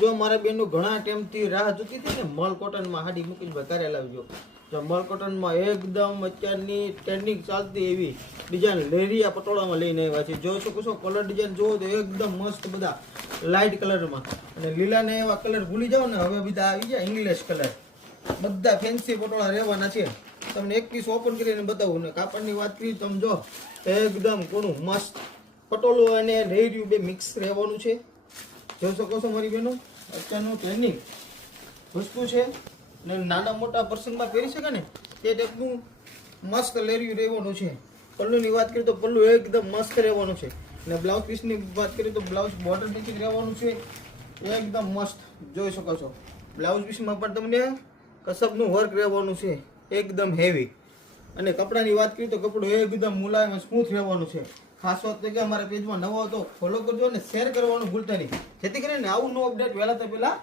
જો મારા બેનનું ઘણા ટાઈમથી રાહ જોતી હતી ને મલ કોટનમાં હાડી મુકેશભાઈ ઘરે લાવજો. જો મલ કોટનમાં એકદમ અત્યારની ટ્રેન્ડિંગ ચાલતી એવી ડિઝાઇન લેરિયા પટોળામાં લઈને આવ્યા છે. જોઈ શકો છો કલર ડિઝાઇન જોવો તો એકદમ મસ્ત બધા લાઇટ કલરમાં અને લીલાને એવા કલર ભૂલી જાઓ ને હવે બધા આવી જાય ઇંગ્લિશ કલર. બધા ફેન્સી પટોળા રહેવાના છે. તમને એક પીસ ઓપન કરીને બતાવું ને કાપડની વાત કરી તમે જો એકદમ કોનું મસ્ત પટોળું અને લેરિયું બે મિક્સ રહેવાનું છે. જોઈ શકો છો મારી બહેનો અત્યારનું ટ્રેન્ડિંગ વસ્તુ છે ને નાના મોટા પ્રસંગમાં પહેરી શકે ને તે ટાઈપનું મસ્ત લેરિયું રહેવાનું છે. પલ્લુની વાત કરીએ તો પલ્લુ એકદમ મસ્ત રહેવાનું છે ને બ્લાઉઝ પીસની વાત કરીએ તો બ્લાઉઝ બોર્ડર મેચિંગ રહેવાનું છે એકદમ મસ્ત. જોઈ શકો છો બ્લાઉઝ પીસમાં પણ તમને કસબનું વર્ક રહેવાનું છે એકદમ હેવી. અને કપડાની વાત કરીએ તો કપડું એકદમ મુલાયમ સ્મૂથ રહેવાનું છે. ખાસ વાત તો કે અમારા પેજમાં નવો હતો ફોલો કરજો અને શેર કરવાનું ભૂલતા નહીં જેથી કરીને આવું નો અપડેટ વહેલા તો પહેલા